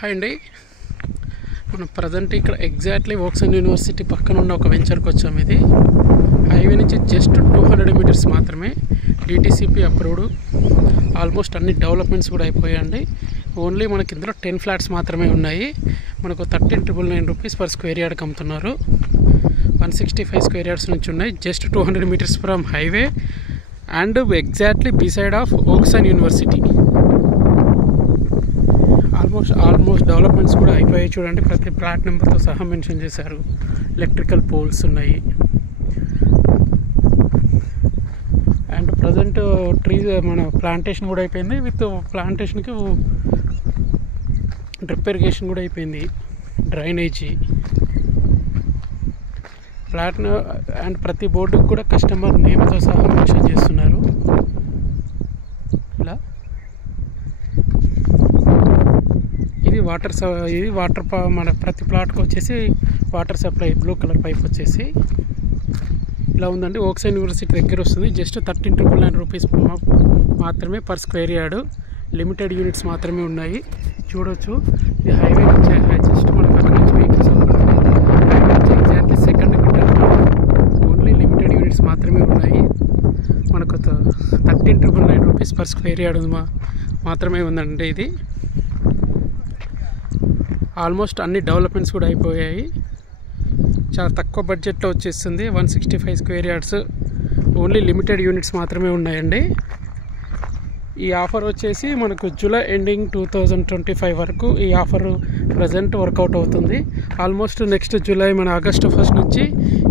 Hi అండి. మనం present ఇక్కడ ఎగ్జాక్ట్లీ వోక్సన్ యూనివర్సిటీ పక్కన ఉన్న ఒక వెంచర్కి వచ్చాము. ఇది హైవే నుంచి జస్ట్ 200 మీటర్స్ మాత్రమే. DTCP approved. ఆల్మోస్ట్ అన్ని డెవలప్మెంట్స్ కూడా అయిపోయాయండి. ఓన్లీ మనకి ఇందులో 10 ఫ్లాట్స్ మాత్రమే ఉన్నాయి. మనకు 13,999 రూపీస్ పర్ స్క్వేర్ యార్డ్కి అమ్ముతున్నారు. 165 స్క్వేర్ యార్డ్స్ నుంచి ఉన్నాయి. Just 200 metres from highway and exactly beside of Woxsen university. Almost developments కూడా అయిపోయాయి. చూడండి, ప్రతి ప్లాట్ నెంబర్తో సహా మెన్షన్ చేశారు. ఎలక్ట్రికల్ పోల్స్ ఉన్నాయి. అండ్ ప్రజెంట్ ట్రీస్ మన ప్లాంటేషన్ కూడా అయిపోయింది. విత్ ప్లాంటేషన్కి డ్రిప్ ఇరిగేషన్ కూడా అయిపోయింది. డ్రైనేజీ ప్లాట్ అండ్ ప్రతి బోర్డుకి కూడా కస్టమర్ నేమ్తో సహా మెన్షన్ చేస్తున్నారు. ఇలా ఇది వాటర్ మన ప్రతి ప్లాట్కి వచ్చేసి water supply blue colour pipe వచ్చేసి ఇలా ఉందండి. వోక్సన్ యూనివర్సిటీ దగ్గర వస్తుంది. జస్ట్ 13,999 రూపీస్ మాత్రమే per square yard. Limited units మాత్రమే ఉన్నాయి. చూడొచ్చు, ఇది హైవే నుంచి జస్ట్ మన పక్క నుంచి వెహికల్స్ హైవే నుంచి exactly second metre. Only limited units మాత్రమే ఉన్నాయి. మనకు 13,999 రూపీస్ పర్ స్క్వేర్ యార్డ్ మాత్రమే ఉందండి. ఇది ఆల్మోస్ట్ అన్ని డెవలప్మెంట్స్ కూడా అయిపోయాయి. చాలా తక్కువ బడ్జెట్లో వచ్చేస్తుంది. 165 square yards. Only limited units మాత్రమే ఉన్నాయండి. ఈ ఆఫర్ వచ్చేసి మనకు జూలై ఎండింగ్ 2025 వరకు ఈ ఆఫర్ ప్రజెంట్ వర్కౌట్ అవుతుంది. ఆల్మోస్ట్ నెక్స్ట్ జూలై మన ఆగస్టు 1 నుంచి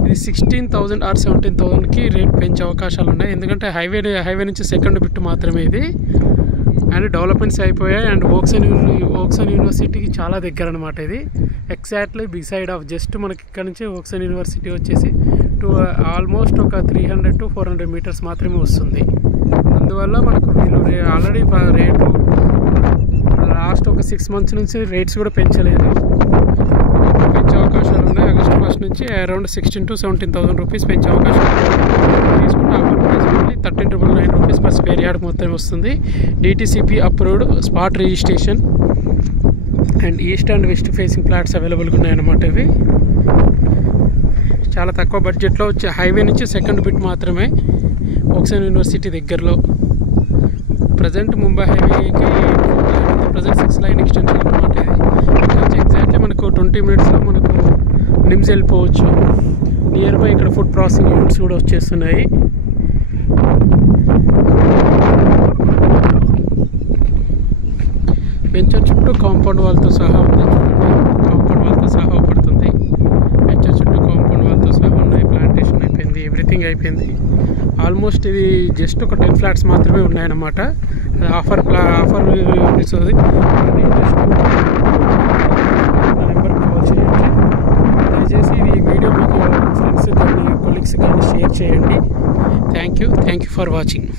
ఇది 16,000 ఆర్ 17,000కి రేట్ పెంచే అవకాశాలు ఉన్నాయి. ఎందుకంటే హైవే నుంచి సెకండ్ బిట్ మాత్రమే ఇది. అండ్ డెవలప్మెంట్స్ అయిపోయాయి. అండ్ వోక్సన్ యూనివర్సిటీకి చాలా దగ్గర అనమాట. ఇది ఎగ్జాక్ట్లీ బిసైడ్ ఆఫ్ జస్ట్ మనకి ఇక్కడ నుంచి వోక్సన్ యూనివర్సిటీ వచ్చేసి ఆల్మోస్ట్ ఒక 300 to 400 మీటర్స్ మాత్రమే వస్తుంది. అందువల్ల మనకు వీళ్ళు ఆల్రెడీ రేటు లాస్ట్ ఒక 6 months నుంచి రేట్స్ కూడా పెంచలేదు. పెంచే అవకాశాలు ఉన్నాయి. ఆగస్టు 1 నుంచి అరౌండ్ 16,000 to 17,000 రూపీస్ పెంచే అవకాశాలు తీసుకుంటే offer price only 13,999 rupees per square yard మొత్తం వస్తుంది. DTCP approved, spot registration and east and west facing flats అవైలబుల్గా ఉన్నాయన్నమాట. ఇవి చాలా తక్కువ బడ్జెట్లో వచ్చే హైవే నుంచి సెకండ్ బిట్ మాత్రమే. వోక్సన్ యూనివర్సిటీ దగ్గరలో ప్రజెంట్ ముంబై హైవేకి ప్రజెంట్ 6 లైన్ ఎక్స్టెన్షన్ అనమాట. ఇది ఇక్కడ నుంచి ఎగ్జాక్ట్లీ మనకు 20 minutesలో మనకు నిమ్స్ వెళ్ళిపోవచ్చు. నియర్ బై ఇక్కడ ఫుడ్ ప్రాసెసింగ్ యూనిట్స్ కూడా వచ్చేస్తున్నాయి. వెంచర్ చుట్టూ కాంపౌండ్ వాల్తో సహా ఉంది. కాంపౌండ్ వాల్తో సహా పడుతుంది. వెంచర్ చుట్టూ కాంపౌండ్ వాల్తో సహా ఉన్నాయి. ప్లాంటేషన్ అయిపోయింది. ఎవ్రీథింగ్ అయిపోయింది. ఆల్మోస్ట్ ఇది జస్ట్ ఒక 10 ఫ్లాట్స్ మాత్రమే ఉన్నాయన్నమాట. ఆఫర్ యూనిట్స్ అది. నెంబర్కి కాల్ చేయండి. దయచేసి ఈ వీడియో మీకు ఫ్రెండ్స్ కానీ కొలీగ్స్ కానీ షేర్ చేయండి. Thank you for watching.